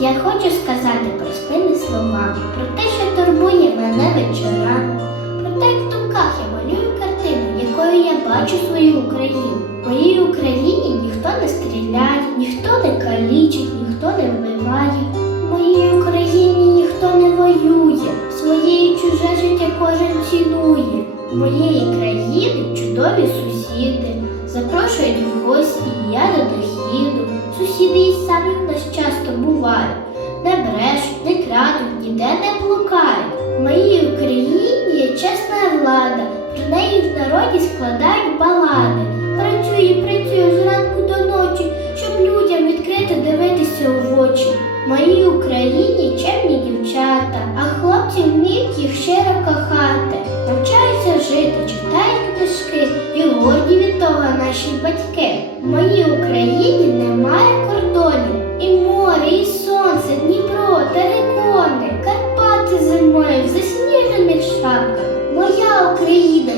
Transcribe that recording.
Я хочу сказати простими словами про те, що турбує мене вечорами, про те, в думках я малюю картину, якою я бачу свою Україну. В моїй Україні ніхто не стріляє, ніхто не калічить, ніхто не вбиває. В моїй Україні ніхто не воює, своє і чуже життя кожен цінує. В моєї країни чудові сусіди, запрошують в гості, і я до і нас часто бувають, не брешуть, не крадуть, ніде не блукають. В моїй Україні є чесна влада, про неї в народі складають балади. Працює, працює зранку до ночі, щоб людям відкрито дивитися у очі. В моїй Україні чемні дівчата, а хлопці вміють їх щиро кохати. Навчаються жити, читають книжки і горді від того наші батьки. В героїв засніжених шапках, моя Україна.